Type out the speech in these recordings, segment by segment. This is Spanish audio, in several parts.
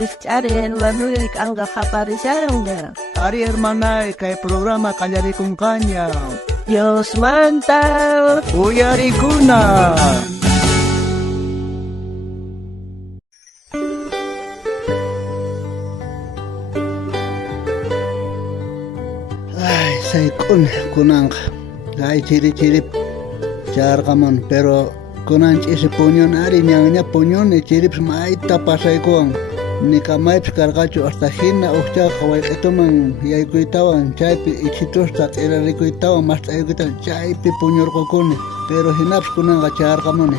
Richaren, Manuel Anga Japarisharanga. Ari hermana, kay programa kanyari kung kanya. Dios mantap. Uyari kuna. Ay, say kunang. Ay, chirip. Char kamon, pero kunang isi punyon ari nyangnya punyon e chirip smaita pasay kuang. Ni kamay pskargacho hasta hina uchcha kawai etoman yaikuitawan chaypi ichitos tat erarikuitawan mas ayukital chaypi punyor kokone. Pero hinaps kunang char kamone.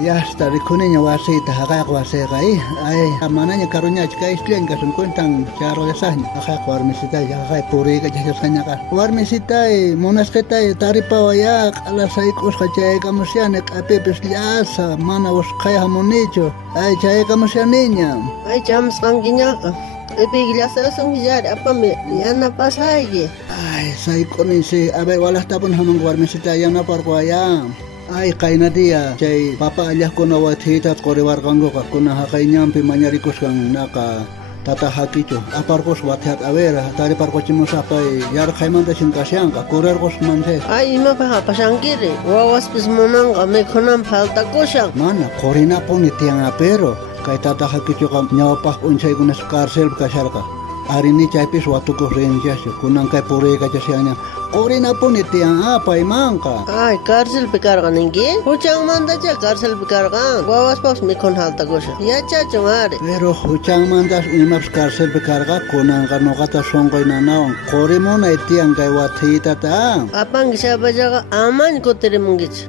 Ya hasta rikuneña wasita haqaq wasega ay amananya karunya chika islian kasun kuentan charo yasahnya haqaq warmisita haqaq puriga chasanya ka warmisita monasqueta taripa wayak alasay kusqa chay kamusyanek apepes liasa mana usqay hamonicho ay chay kamusyaniña Ay, chams kangiñaka. Epiglasan hiyar apame yana pasayge. ay say konisi abe walas tapon hamang warmisita yana parkwaya ay kaina dia chay papa alyah kuna wathita qoriwar kango ka kuna haqayñampi mañarikos kan naka tata hakicho aparkos wathat avera tari parkochimos apay yar khaymanta shinkasyanqa kurarkos manse Ay, ima pa pasangkire. Wawas pis monanga mekhonan falta koshan. mana qorina poni tiang apero kay tata hakicho ka ñawpaq unchay kunas cárcel kasharqa arini chaypis watukos renchasyo kunan kay purika chasyaña qorina poni tiang apay manqa Ay, cárcel picarga ningi. Huchang manda cha cárcel picarga. Wawas pas mekhon halta koshan. Ya chacho mare. pero huchangmantas imaps cárcel picarqa kunanqa noqata sonqoy nanawan qorimuna tiang kay wathita ta Apang sabajaga aman koteremungich.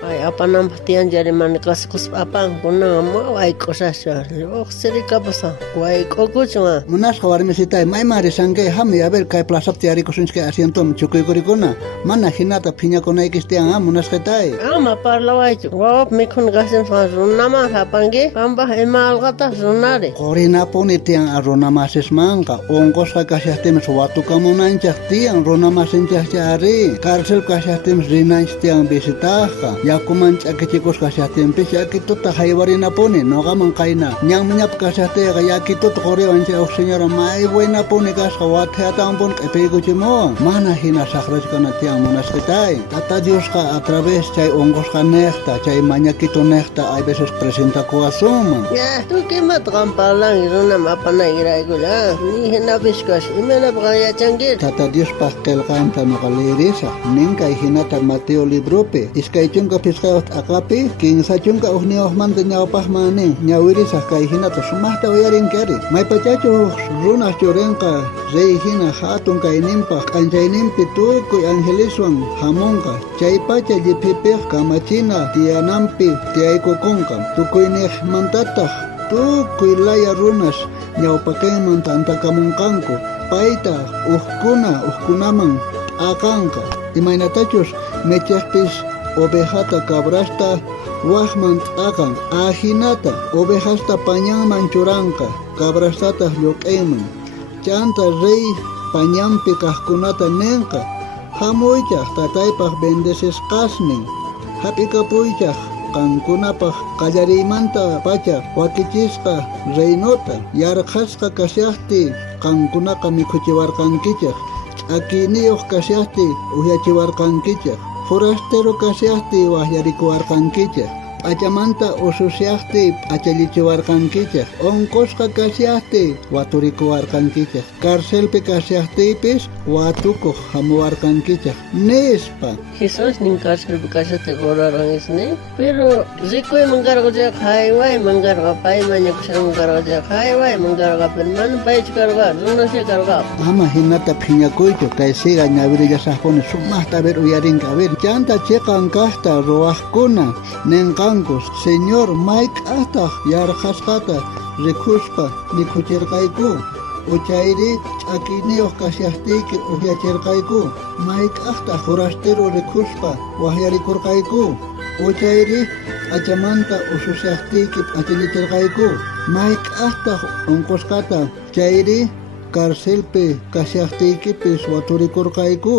Ay, apanam patian jari manikas kus apang kunang mo ay kosasya. Seri kapasa. Ay, kokuchunga. Munas warmisita may marisanke hami a ver kay plaza tiari kusunske asientom chukuikurikuna mana hinata phiña konay kistian munas ketay Ama parlawaichu. Wawap mekhon gasen fa runama hapange. Pamba emalgata runare. qorina poni tiang arona mases manqa ongos kasyastem suatu kamunanchak tiang rona masenchak chari cárcel kasyastem rinanch tiang visitaja yakuman chakechikos kasyastem pis yakituta haywarina poni nogaman kaina ñangmiñap kasyate yakitut qoriwancha ok señora may buena poni kasqa watheatan pon q'ipiykuchimo mana hina saqrachkana tiang munas ketay tata Diosqa a través chay ongosqa neqta chay mañakito neqta hay veces presentakuasuma Ya, tu kemat kampalang runam apana iraigula. Ni hena biskas. Imena pagaya changgir. Tata Dios paskelkanta noqalirisa ninka hinata Mateo librope iskaychunka pisqayot akapi kinsachunka uhniojmanta ñawpaqmani ñawirisa kay hinata sumaqta uyarinkari maypachachu runas churinqa rey hina hatun kayninpaq k'anchaynimpi tukuy angeliswan hamunqa chaypacha lliphipiq kamachina tiyanampi tiyaykukunqa tukuyniqmantataq tukuy laya runas ñawpaqinman tantakamunqanku payta uhkunaman akanqa imaynatachus mechaqpis ovejata cabrasta waqman t'aqan ajinata ovejasta pañanman churanqa cabrastata lluq'ayman chanta rey pañanpi kaqkunata ninqa hamuychaq tataypaq bendecesqasnin hap'ikapuychaq qankunapaq qallariymanta pacha wakichisqa reynota yarqasqa kasyaqti qankunaqa mikhuchiwarqankichaq ch'akiniyuq kasyaqti uyachiwarqankichaq forastero kasyaqti wahyarikuwarqankichaq p'achamanta ususyaqti p'achalichiwarqankichaq onqosqa kasyaqti waturikuwarqankichaq cárcelpi kasyaqtipis watukuq hamuwarqankichaq nispa Jesus ning cárcel bikasate goraran isne. Pero rikoy mangargo ja khayway mangarga pay manya kusang mangargo ja khayway mangarga perman pay chikarga runa se karga. ama hinata phiñakuychu kay siga ñawirilla saqpuni sumaqta ver uyarinqa ver chanta chiqankaqta ruwaqkuna ninqankus señor Mike hasta yarqasqata rikhuspa nikhuchirqayku uchayri ch'akiniyuq kasyaqtiyki uhyachirqayku mayk'aqta forastero rikhuspa wahyarikurqayku uchayri p'achamanta ususyaqtiyki p'achalichirqayku mayk'aqta unqusqata chayri cárcelpi kasyaqtiykipis waturikurqayku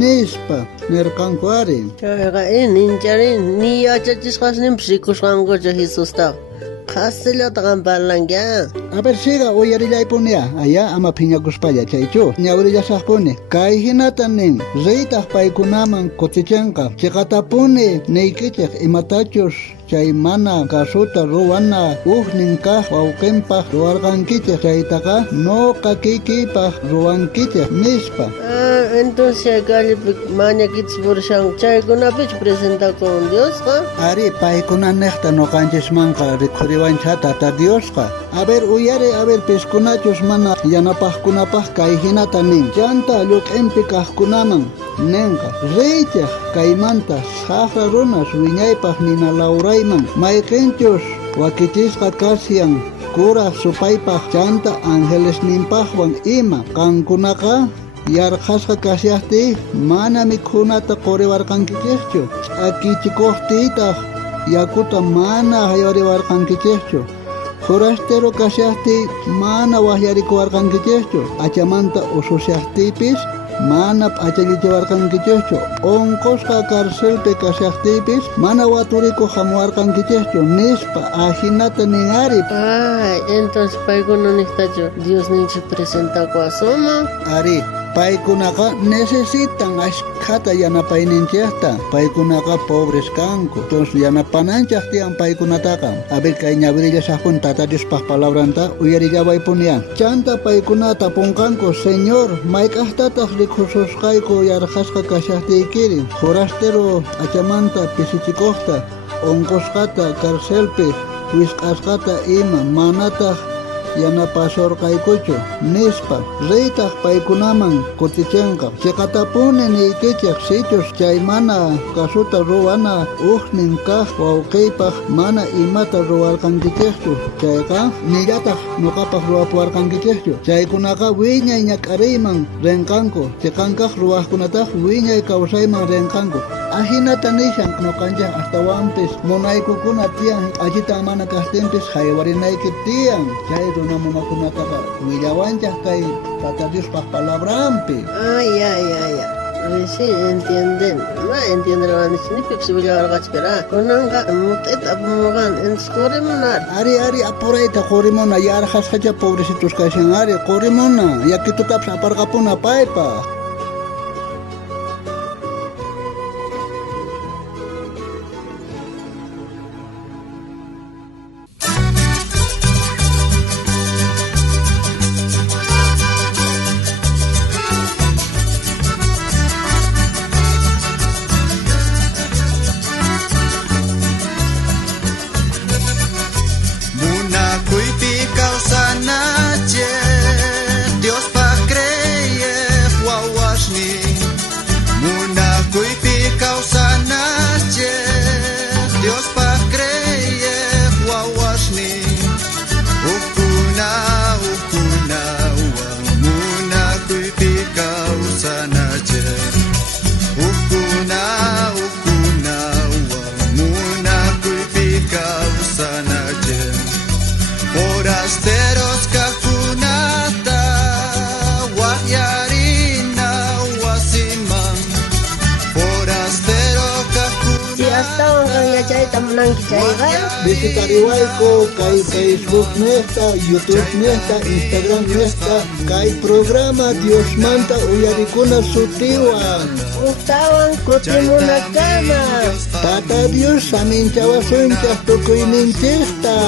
nispa nirqanku ari Chayqa nincharin ni yachachisqas nin psikusqankuchu Jesusta. Qasillata qampalanqa. A ver, siga, uyarillaipuni allá ama phiñakuspalla chaychu. Ñawrillasaqpuni, kay hinatanin, reytaq paykunaman kutichanqa, chiqatapuni niykichiq imatachus chay mana kasuta ruwana ujnin kaq wawqinpaq ruwarqankichik chaytaqa nuqa kikiypaq ruwankichik nispa. Entonces Calipi mañakichis purishan chaykunapich presentaqun Diosqa? Ari paykunanejta nuqanchismanqa riqhuriwancha tata Diosqa. A ver uyari, a ver piskunachus mana yanapaqkunapaq kay hinata nin. Chanta lluq'inpi kaqkunaman ninqa riychaq kaymanta saqra runas wiñaypaq nina lawrayman mayqinchus wakichisqa kasyan kuraq supaypaq chanta ángeles ninpaqwan ima qankunaqa yarqasqa kasyaqti mana mikhunata quriwarqankichikchu ch'akichikuqtiytaq yakuta mana haywariwarqankichikchu forastero kasyaqti mana wahyarikuwarqankichikchu achamanta ususyaqtipis mana p'achayllachiwarqankichikchu onqusqa karcelpi kasyaqtipis mana waturikuq hamuwarqankichikchu nispa ahinata ninari. Entonces paykunanijtachu Dios ninchik presentakuasuma? Ari paykunaqa necesitan ashkhata yanapayninchikta paykunaqa pobres kanku entonces yanapananchaq tiyan paykunataqa a ver kay ñawirillasaqpun tata Diospaq palabranta uyarillawaypuniya chanta paykunata punqanku señor mayk'aqtataq rikhususqayku yarqasqa kashaqtiykiri forastero achamanta pisichikuqta onqusqata karcelpi wisq'asqata ima manataq yanapasurqaykuchu nispa reytaq paykunaman kutichinqa chiqatapuni niykichik sichus chay mana kasuta ruwana ujnin kaq wawqiypaq mana imata ruwarqankichikchu chayqa nillataq nuqapaq ruwapuwarqankichikchu chaykunaqa wiñay ñak'ariyman rinqanku chiqankaq ruwaqkunataq wiñay kawsayman rinqanku ahinata nishan nuqanchik astawanpis munaykukuna tiyan allita mana kastinpis haywarinayki tiyan chay runamunakunataqa willawanchaq kay tata Diospaq palabrampi. Ya. Recién entienden. No entienden ni pipsi willawarqachkira. Kunanqa mut'ita apumugan entonces qurimunar. Ari apurayta qurimuna yarqasqacha pobrecitos kashan ari qurimuna yakitutapas aparqapuna paypaq. Visitariwayku kay Facebook nesta, YouTube nesta, Instagram nesta, kay programa Dios manta uyarikuna sutiwan. Ustawan kutimunakama. Tata Dios saminchawasunchaq tukuyninchikta.